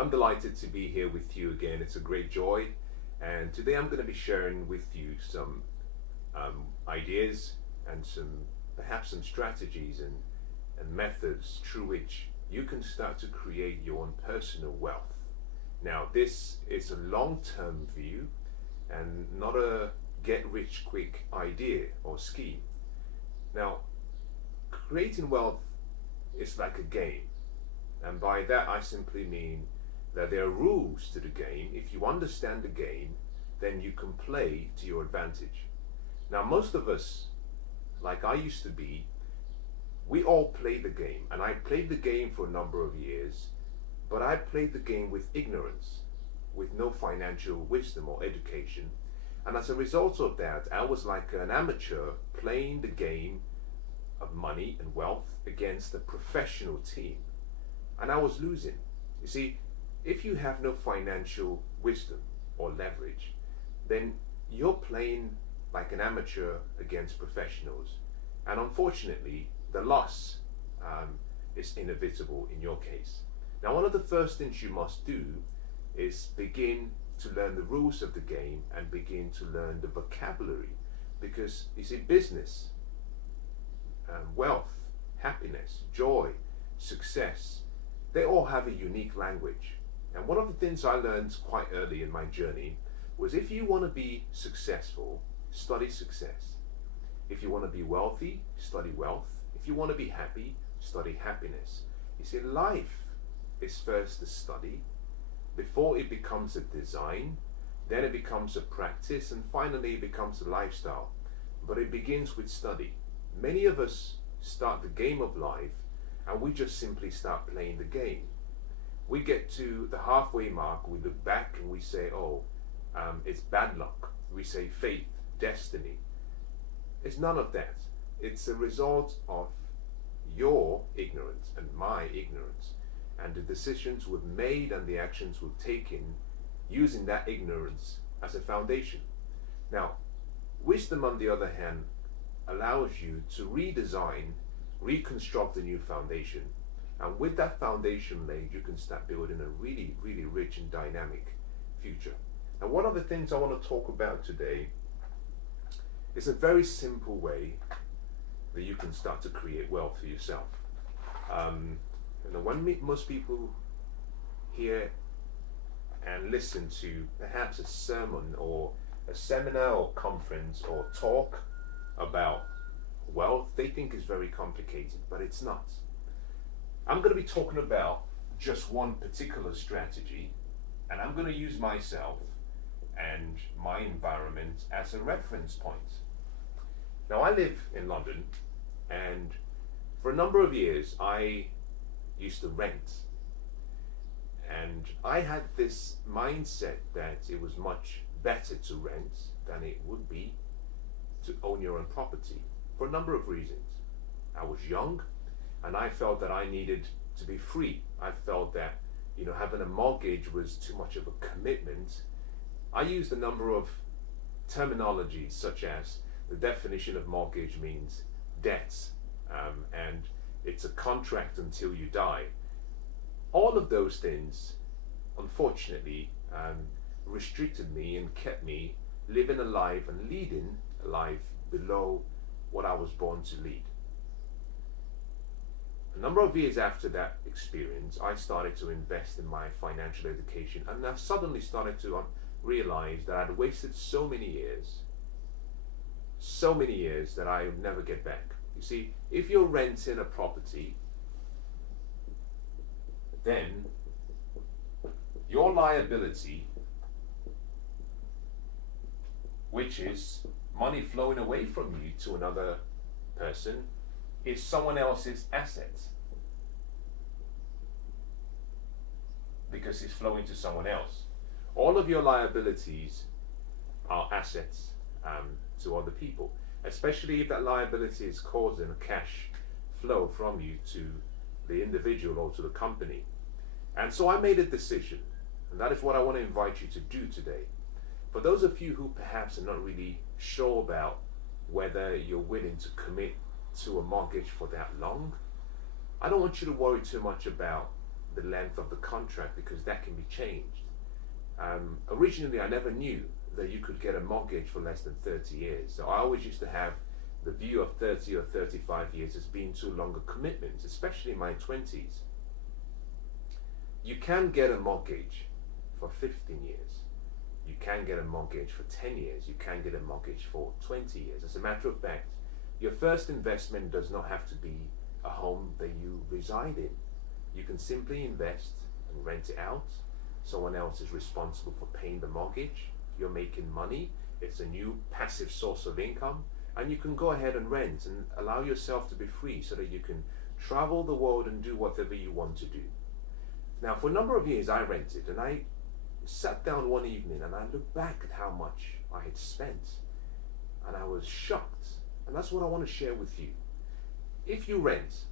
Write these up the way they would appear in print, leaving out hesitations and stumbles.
I'm delighted to be here with you again. It's a great joy. And today I'm going to be sharing with you some ideas and perhaps some strategies and methods through which you can start to create your own personal wealth. Now, this is a long-term view and not a get-rich-quick idea or scheme. Now, creating wealth is like a game. And by that, I simply mean that there are rules to the game. If you understand the game, then you can play to your advantage. Now, most of us, like I used to be, we all play the game. And I played the game for a number of years, but I played the game with ignorance, with no financial wisdom or education. And as a result of that, I was like an amateur playing the game of money and wealth against a professional team. And I was losing. You see, if you have no financial wisdom or leverage, then you're playing like an amateur against professionals. And unfortunately, the loss is inevitable in your case. Now, one of the first things you must do is begin to learn the rules of the game and begin to learn the vocabulary. Because, you see, business, wealth, happiness, joy, success, they all have a unique language. And one of the things I learned quite early in my journey was if you want to be successful, study success. If you want to be wealthy, study wealth. If you want to be happy, study happiness. You see, life is first a study before it becomes a design, then it becomes a practice, and finally it becomes a lifestyle. But it begins with study. Many of us start the game of life and we just simply start playing the game. We get to the halfway mark, we look back and we say, it's bad luck. We say fate, destiny. It's none of that. It's a result of your ignorance and my ignorance, and the decisions we've made and the actions we've taken using that ignorance as a foundation. Now, wisdom, on the other hand, allows you to redesign, reconstruct a new foundation. And with that foundation laid, you can start building a really, really rich and dynamic future. And one of the things I want to talk about today is a very simple way that you can start to create wealth for yourself. When most people hear and listen to perhaps a sermon or a seminar or conference or talk about wealth, they think it's very complicated, but it's not. I'm going to be talking about just one particular strategy, and I'm going to use myself and my environment as a reference point. Now, I live in London, and for a number of years I used to rent, and I had this mindset that it was much better to rent than it would be to own your own property for a number of reasons. I was young and I felt that I needed to be free. I felt that having a mortgage was too much of a commitment. I used a number of terminologies, such as the definition of mortgage means debts, and it's a contract until you die. All of those things, unfortunately, restricted me and kept me living a life and leading a life below what I was born to lead. A number of years after that experience, I started to invest in my financial education, and I suddenly started to realize that I'd wasted so many years that I would never get back. You see, if you're renting a property, then your liability, which is money flowing away from you to another person, is someone else's assets, because it's flowing to someone else. All of your liabilities are assets to other people, especially if that liability is causing a cash flow from you to the individual or to the company. And so I made a decision, and that is what I want to invite you to do today. For those of you who perhaps are not really sure about whether you're willing to commit to a mortgage for that long, I don't want you to worry too much about the length of the contract because that can be changed. Originally, I never knew that you could get a mortgage for less than 30 years. So I always used to have the view of 30 or 35 years as being too long a commitment, especially in my 20s. You can get a mortgage for 15 years. You can get a mortgage for 10 years. You can get a mortgage for 20 years. As a matter of fact, your first investment does not have to be a home that you reside in. You can simply invest and rent it out. Someone else is responsible for paying the mortgage. You're making money. It's a new passive source of income. And you can go ahead and rent and allow yourself to be free so that you can travel the world and do whatever you want to do. Now, for a number of years, I rented, and I sat down one evening and I looked back at how much I had spent, and I was shocked. And that's what I want to share with you. If you rent,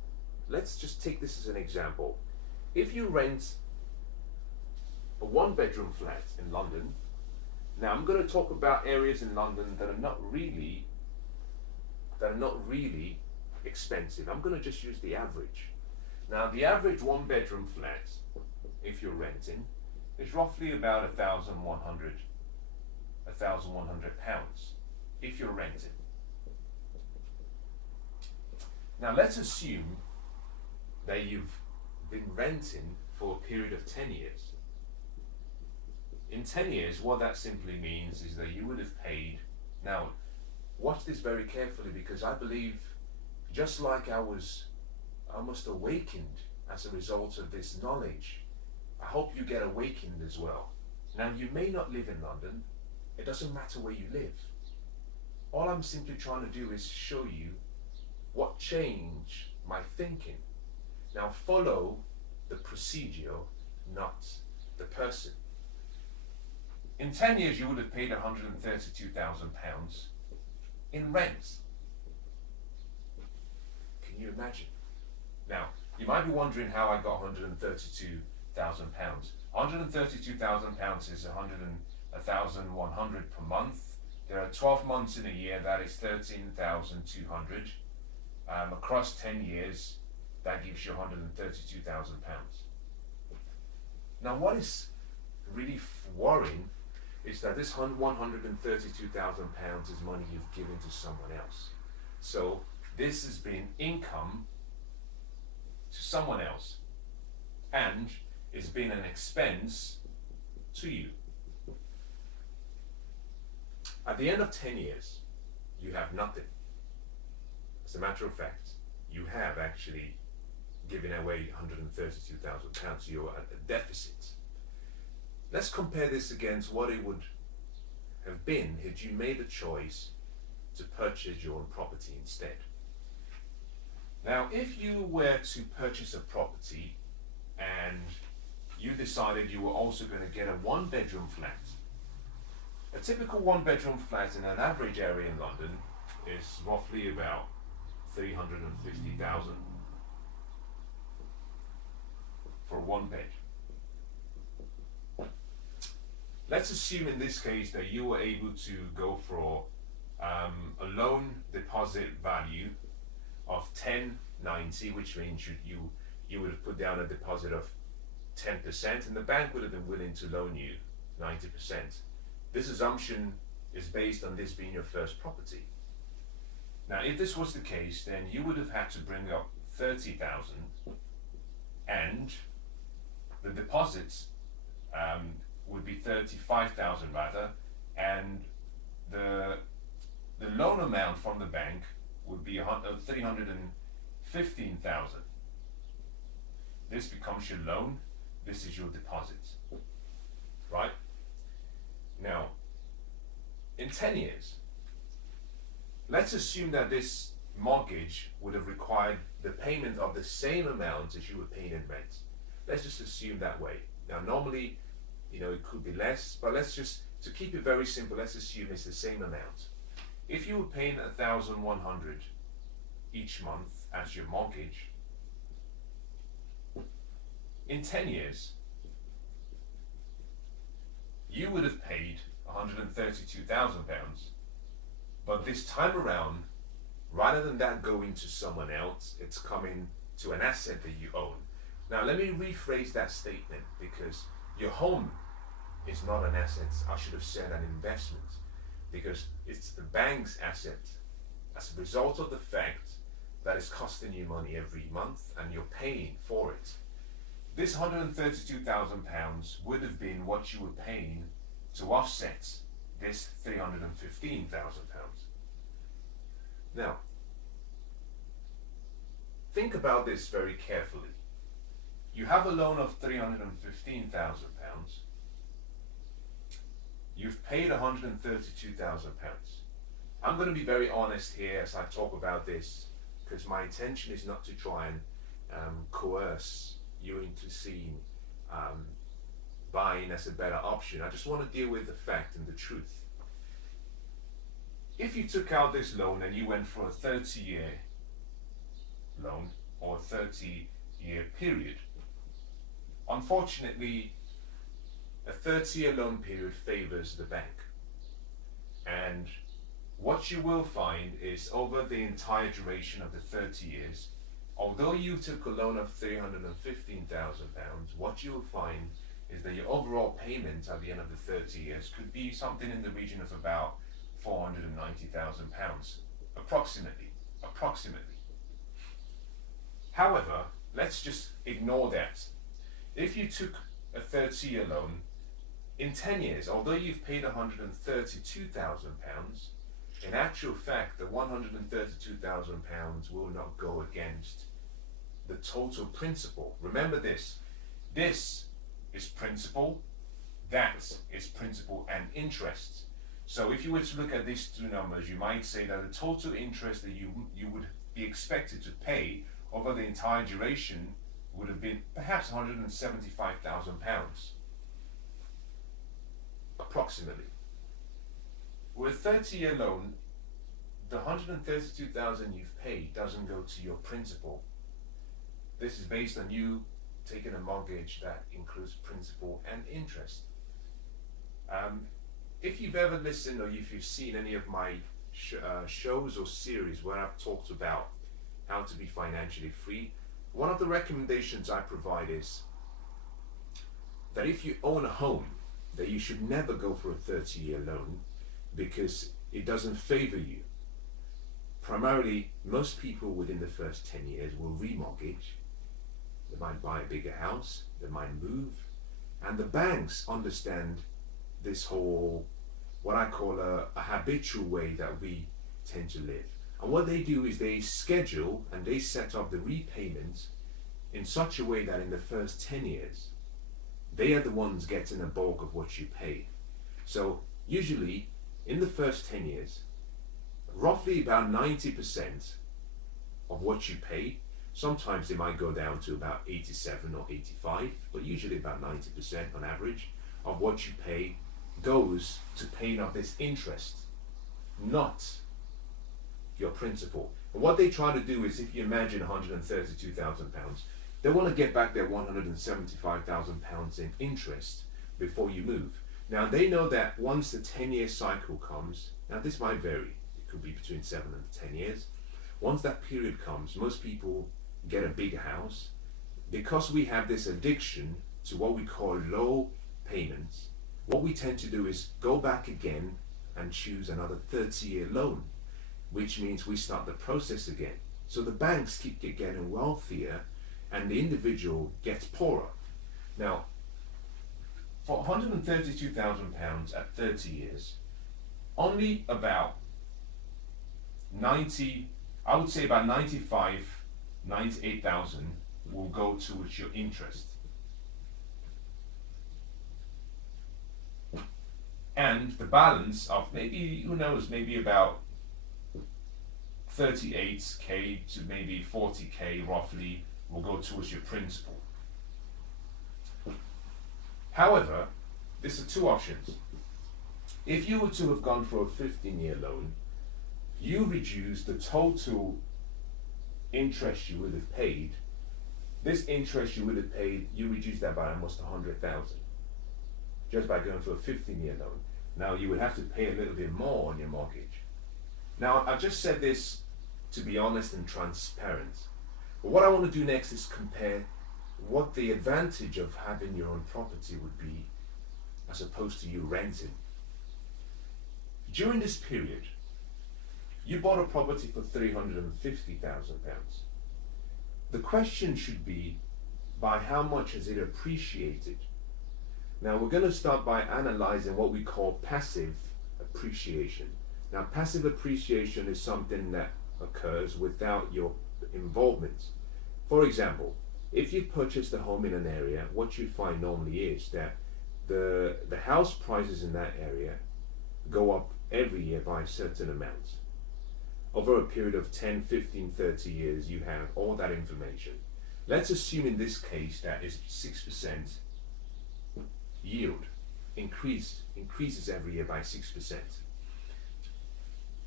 let's just take this as an example. If you rent a one-bedroom flat in London, now I'm going to talk about areas in London that are not really expensive. I'm going to just use the average. Now, the average one-bedroom flat, if you're renting, is roughly about £1,100 if you're renting. Now, let's assume that you've been renting for a period of 10 years. In 10 years, what that simply means is that you would have paid. Now, watch this very carefully, because I believe, just like I was almost awakened as a result of this knowledge, I hope you get awakened as well. Now, you may not live in London. It doesn't matter where you live. All I'm simply trying to do is show you what changed my thinking. Now, follow the procedure, not the person. In 10 years, you would have paid £132,000 in rent. Can you imagine? Now, you might be wondering how I got £132,000. £132,000 is £1,100 per month. There are 12 months in a year. That is 13,200. Across 10 years, that gives you £132,000. Now, what is really worrying is that this £132,000 is money you've given to someone else. So this has been income to someone else, and it's been an expense to you. At the end of 10 years, you have nothing. As a matter of fact, you have actually given away £132,000. You're at a deficit. Let's compare this against what it would have been had you made a choice to purchase your own property instead. Now, if you were to purchase a property and you decided you were also going to get a one-bedroom flat, a typical one-bedroom flat in an average area in London is roughly about 350,000 for one bed. Let's assume in this case that you were able to go for a loan deposit value of 1090, which means you would have put down a deposit of 10%, and the bank would have been willing to loan you 90%. This assumption is based on this being your first property. Now, if this was the case, then you would have had to bring up 30,000, and the deposits would be 35,000 rather, and the loan amount from the bank would be 315,000. This becomes your loan. This is your deposit, right? Now, in 10 years, let's assume that this mortgage would have required the payment of the same amount as you were paying in rent. Let's just assume that way. Now, normally, it could be less, but let's just, to keep it very simple, let's assume it's the same amount. If you were paying 1,100 each month as your mortgage, in 10 years, you would have paid £132,000, but this time around, rather than that going to someone else, it's coming to an asset that you own. Now, let me rephrase that statement, because your home is not an asset. I should have said an investment, because it's the bank's asset as a result of the fact that it's costing you money every month and you're paying for it. This £132,000 would have been what you were paying to offset this £315,000. Now, think about this very carefully. You have a loan of £315,000. You've paid £132,000. I'm going to be very honest here as I talk about this, because my intention is not to try and coerce you into seeing buying as a better option. I just want to deal with the fact and the truth. If you took out this loan and you went for a 30-year loan or a 30-year period, unfortunately, a 30-year loan period favors the bank. And what you will find is, over the entire duration of the 30 years, although you took a loan of £315,000, what you will find is that your overall payment at the end of the 30 years could be something in the region of about £490,000, approximately. However, let's just ignore that. If you took a 30-year loan, in 10 years, although you've paid £132,000, in actual fact, the £132,000 will not go against the total principal. Remember this. This is principal, that is principal and interest. So if you were to look at these two numbers, you might say that the total interest that you would be expected to pay over the entire duration would have been perhaps £175,000, approximately. With a 30-year loan, the £132,000 you've paid doesn't go to your principal. This is based on you taking a mortgage that includes principal and interest. If you've ever listened or if you've seen any of my shows or series where I've talked about how to be financially free, one of the recommendations I provide is that if you own a home, that you should never go for a 30-year loan, because it doesn't favor you. Primarily, most people within the first 10 years will remortgage. They might buy a bigger house, they might move, and the banks understand this whole, what I call a habitual way that we tend to live. And what they do is they schedule and they set up the repayments in such a way that in the first 10 years, they are the ones getting a bulk of what you pay. So usually, in the first 10 years, roughly about 90% of what you pay, sometimes they might go down to about 87 or 85, but usually about 90% on average of what you pay goes to paying off this interest, not your principal. And what they try to do is, if you imagine £132,000, they want to get back their £175,000 in interest before you move. Now they know that once the 10-year cycle comes, now this might vary, it could be between 7 and 10 years. Once that period comes, most people get a bigger house. Because we have this addiction to what we call low payments, what we tend to do is go back again and choose another 30-year loan, which means we start the process again. So the banks keep getting wealthier and the individual gets poorer. Now, for £132,000 at 30 years, only about 90, I would say about 98,000 will go towards your interest. And the balance of maybe, who knows, maybe about 38k to maybe 40k roughly will go towards your principal. However, there's two options. If you were to have gone for a 15-year loan, you reduce the total interest you would have paid. This interest you would have paid, you reduce that by almost 100,000 just by going for a 15-year loan. Now you would have to pay a little bit more on your mortgage. Now I've just said this to be honest and transparent. But what I want to do next is compare what the advantage of having your own property would be as opposed to you renting. During this period, you bought a property for £350,000. The question should be, by how much has it appreciated? Now we're going to start by analyzing what we call passive appreciation. Now passive appreciation is something that occurs without your involvement. For example, if you purchased a home in an area, what you find normally is that the house prices in that area go up every year by a certain amount. Over a period of 10, 15, 30 years, you have all that information. Let's assume in this case that is 6% yield, increases every year by 6%.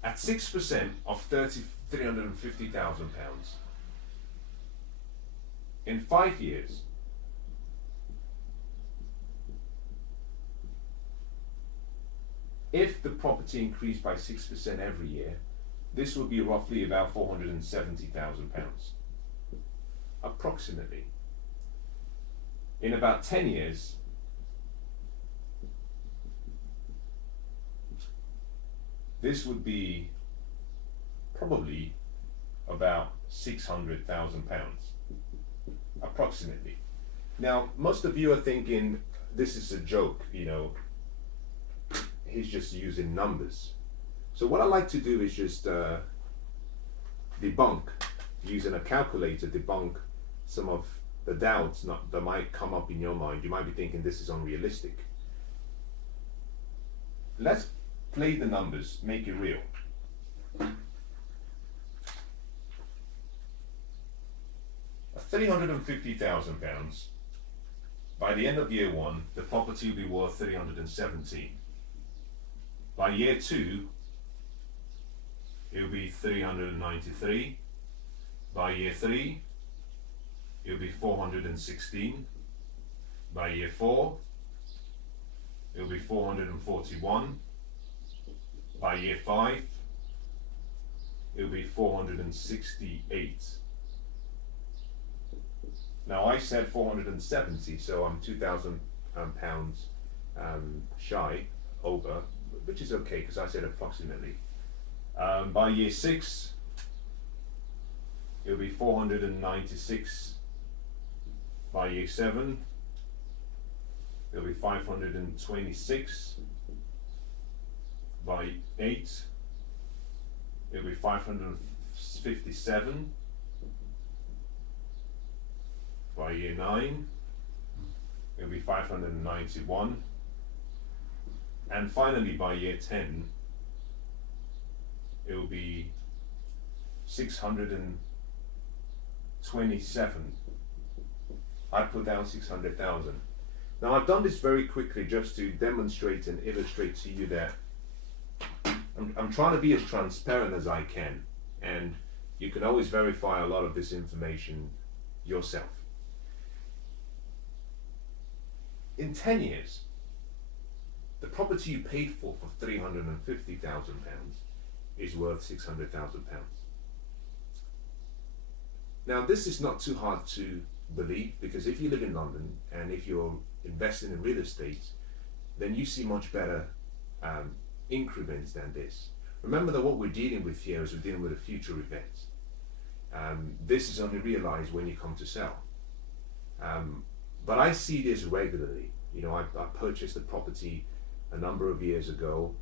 At 6% of £350,000, in 5 years, if the property increased by 6% every year, this would be roughly about £470,000, approximately. In about 10 years, this would be probably about £600,000, approximately. Now, most of you are thinking this is a joke, you know, he's just using numbers. So what I like to do is just debunk, using a calculator, debunk some of the doubts that might come up in your mind. You might be thinking this is unrealistic. Let's play the numbers, make it real. £350,000. By the end of year one, the property will be worth 317. By year two, it will be 393. By year three, it will be 416. By year four, it will be 441. By year five, it will be 468. Now I said 470, so I'm £2,000 shy over, which is okay because I said approximately. By year six, it'll be 496. By year seven, it'll be 526. By 8, it'll be 557. By year 9, it'll be 591. And finally, by year 10, it will be 627. I put down 600,000. Now I've done this very quickly just to demonstrate and illustrate to you that I'm trying to be as transparent as I can, and you can always verify a lot of this information yourself. In 10 years, the property you paid for £350,000 is worth £600,000. Now this is not too hard to believe, because if you live in London and if you're investing in real estate, then you see much better increments than this. Remember that what we're dealing with here is we're dealing with a future event. This is only realized when you come to sell. But I see this regularly. You know, I purchased a property a number of years ago,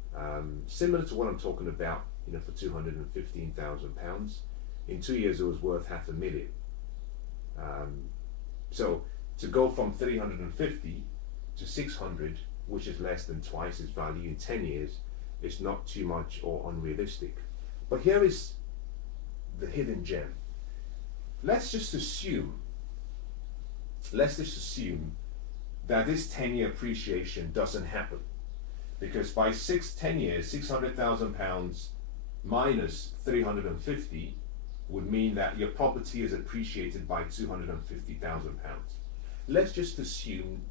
similar to what I'm talking about, you know, for £215,000. In 2 years it was worth £500,000. So to go from 350 to 600, which is less than twice its value in 10 years, is not too much or unrealistic. But here is the hidden gem. Let's just assume that this 10-year appreciation doesn't happen, because by 10 years, £600,000 minus 350 would mean that your property is appreciated by £250,000. Let's just assume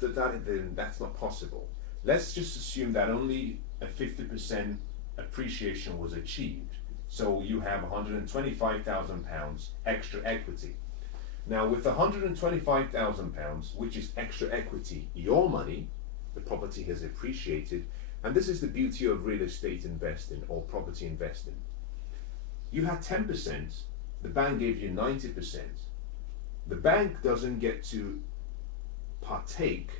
that's not possible. Let's just assume that only a 50% appreciation was achieved. So you have £125,000 extra equity. Now, with £125,000, which is extra equity, your money, the property has appreciated, and this is the beauty of real estate investing or property investing. You had 10%, the bank gave you 90%. The bank doesn't get to partake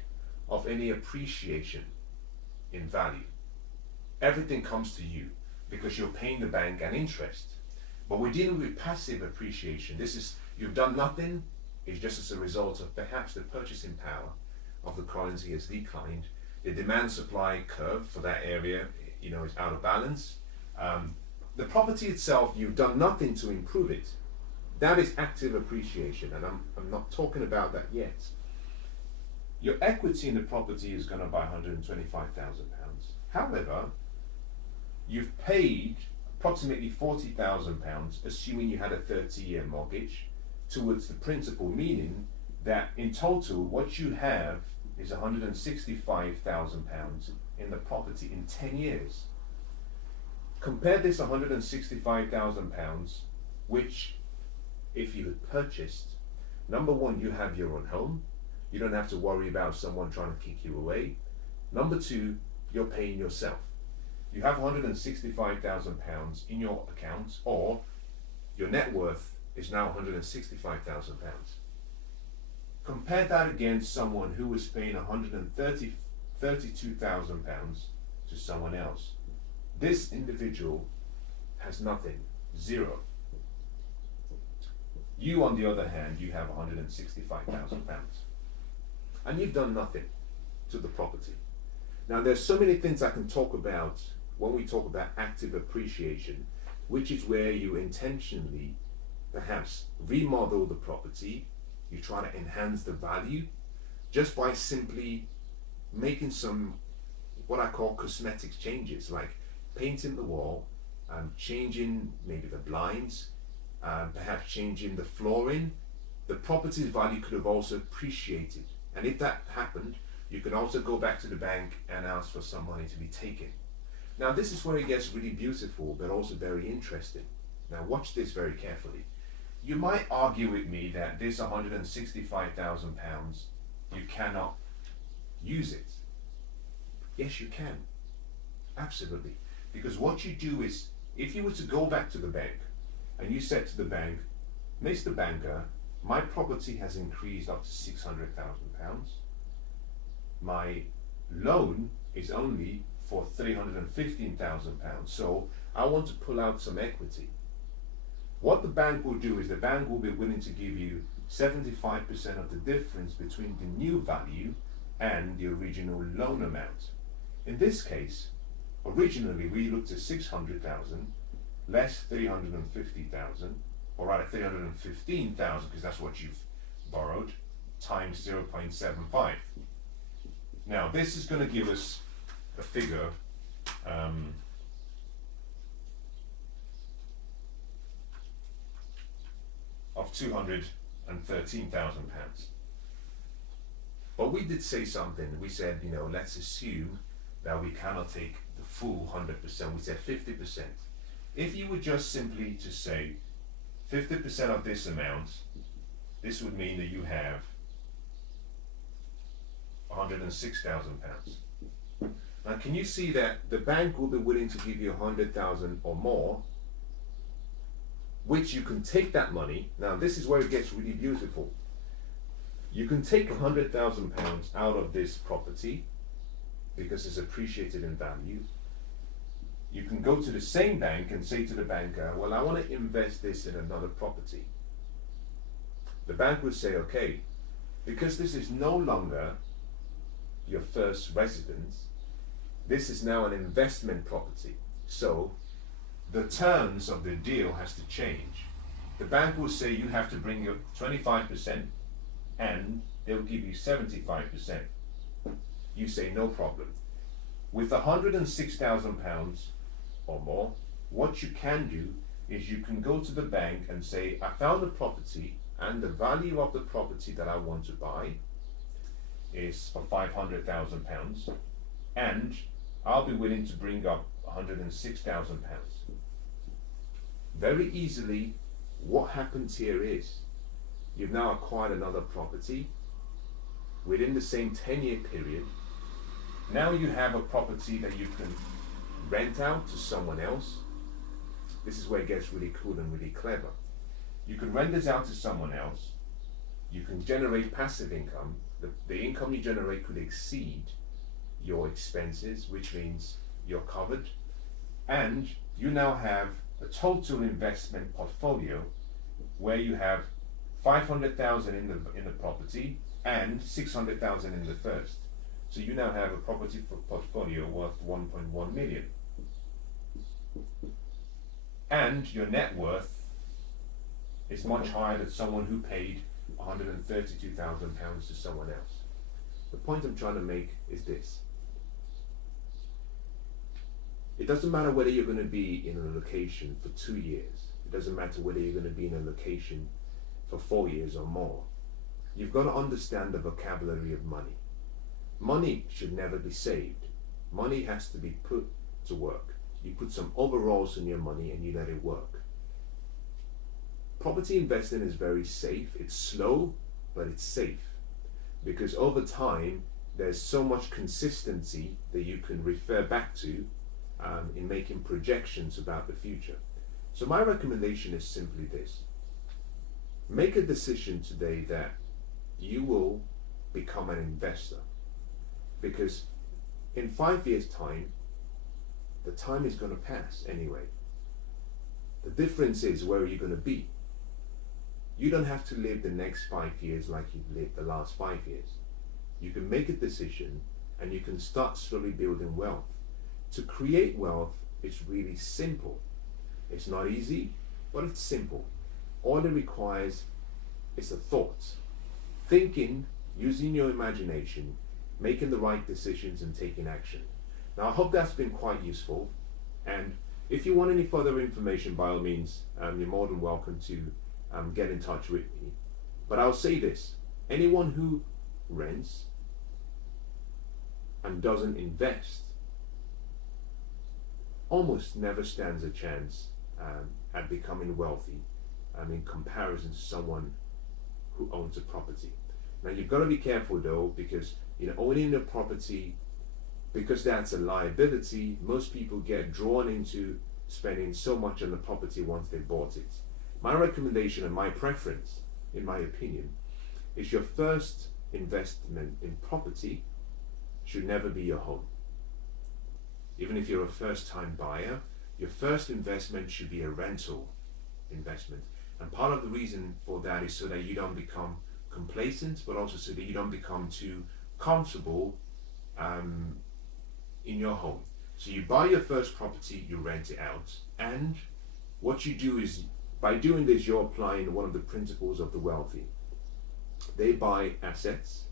of any appreciation in value. Everything comes to you because you're paying the bank an interest. But we're dealing with passive appreciation. This is, you've done nothing, it's just as a result of perhaps the purchasing power of the currency has declined. The demand supply curve for that area, is out of balance. The property itself, you've done nothing to improve it. That is active appreciation, and I'm not talking about that yet. Your equity in the property is going to buy £125,000. However, you've paid approximately £40,000, assuming you had a 30-year mortgage, towards the principal, meaning that in total, what you have is £165,000 in the property in 10 years. Compare this £165,000, which, if you had purchased, number one, you have your own home. You don't have to worry about someone trying to kick you away. Number two, you're paying yourself. You have £165,000 in your account, or your net worth is now £165,000. Compare that against someone who was paying £32,000 to someone else. This individual has nothing, zero. You, on the other hand, you have £165,000, and you've done nothing to the property. Now, there's so many things I can talk about when we talk about active appreciation, which is where you intentionally perhaps remodel the property. You try to enhance the value just by simply making some what I call cosmetic changes, like painting the wall, changing maybe the blinds, perhaps changing the flooring. The property's value could have also appreciated, and if that happened, you can also go back to the bank and ask for some money to be taken. Now, this is where it gets really beautiful, but also very interesting. Now, watch this very carefully. You might argue with me that this £165,000, you cannot use it. Yes, you can. Absolutely. Because what you do is, if you were to go back to the bank and you said to the bank, Mr. Banker, my property has increased up to £600,000. My loan is only for £315,000, so I want to pull out some equity. What the bank will do is the bank will be willing to give you 75% of the difference between the new value and the original loan amount. In this case, originally we looked at 600,000 less 350,000, or rather 315,000, because that's what you've borrowed, times 0.75. Now, this is going to give us a figure of £213,000. But we did say something. We said, let's assume that we cannot take the full 100%. We said 50%. If you were just simply to say 50% of this amount, this would mean that you have £106,000. Now, can you see that the bank will be willing to give you 100,000 or more, which you can take that money. Now, this is where it gets really beautiful. You can take £100,000 out of this property because it's appreciated in value. You can go to the same bank and say to the banker, well, I want to invest this in another property. The bank would say, okay, because this is no longer your first residence, this is now an investment property. So the terms of the deal has to change. The bank will say you have to bring your 25% and they'll give you 75%. You say no problem. With £106,000 or more, what you can do is you can go to the bank and say, I found a property and the value of the property that I want to buy is for £500,000 and I'll be willing to bring up £106,000. Very easily, what happens here is you've now acquired another property within the same 10-year period. Now you have a property that you can rent out to someone else. This is where it gets really cool and really clever. You can rent this out to someone else. You can generate passive income. The income you generate could exceed your expenses, which means you're covered. And you now have a total investment portfolio where you have 500,000 in the property and 600,000 in the first. So you now have a property portfolio worth 1.1 million. And your net worth is much higher than someone who paid £132,000 to someone else. The point I'm trying to make is this. It doesn't matter whether you're going to be in a location for 2 years. It doesn't matter whether you're going to be in a location for 4 years or more. You've got to understand the vocabulary of money. Money should never be saved. Money has to be put to work. You put some overalls on your money and you let it work. Property investing is very safe. It's slow, but it's safe. Because over time, there's so much consistency that you can refer back to in making projections about the future. So my recommendation is simply this. Make a decision today that you will become an investor. Because in 5 years' time, the time is going to pass anyway. The difference is, where are you going to be? You don't have to live the next 5 years like you've lived the last 5 years. You can make a decision and you can start slowly building wealth. To create wealth is really simple. It's not easy, but it's simple. All it requires is a thought. Thinking, using your imagination, making the right decisions and taking action. Now, I hope that's been quite useful. And if you want any further information, by all means, you're more than welcome to get in touch with me. But I'll say this, anyone who rents and doesn't invest almost never stands a chance at becoming wealthy in comparison to someone who owns a property. Now, you've got to be careful though, because owning a property, because that's a liability, most people get drawn into spending so much on the property once they bought it. My recommendation and my preference, in my opinion, is your first investment in property should never be your home. Even if you're a first-time buyer, your first investment should be a rental investment. And part of the reason for that is so that you don't become complacent, but also so that you don't become too comfortable in your home. So you buy your first property, you rent it out, and what you do is, by doing this, you're applying one of the principles of the wealthy. They buy assets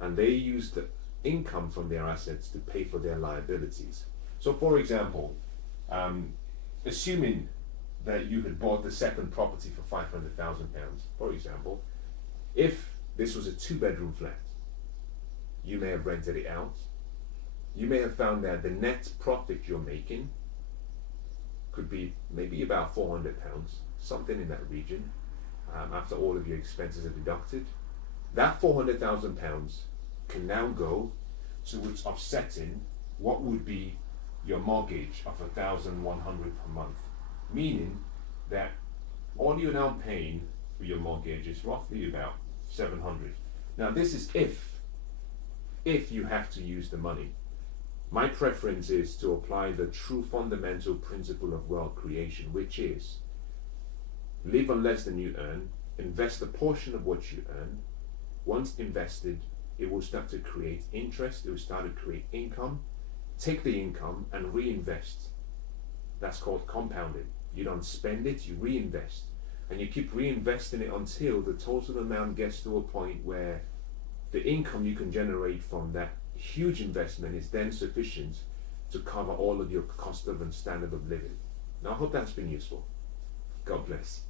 and they use the income from their assets to pay for their liabilities. So for example, assuming that you had bought the second property for £500,000, for example, if this was a 2-bedroom flat, you may have rented it out. You may have found that the net profit you're making could be maybe about £400, something in that region, after all of your expenses are deducted. That £400,000 can now go towards offsetting what would be your mortgage of £1,100 per month, meaning that all you're now paying for your mortgage is roughly about £700. Now, this is if you have to use the money. My preference is to apply the true fundamental principle of wealth creation, which is live on less than you earn, invest a portion of what you earn. Once invested, it will start to create interest, it will start to create income. Take the income and reinvest. That's called compounding. You don't spend it, you reinvest. And you keep reinvesting it until the total amount gets to a point where the income you can generate from that huge investment is then sufficient to cover all of your cost of and standard of living. Now, I hope that's been useful. God bless.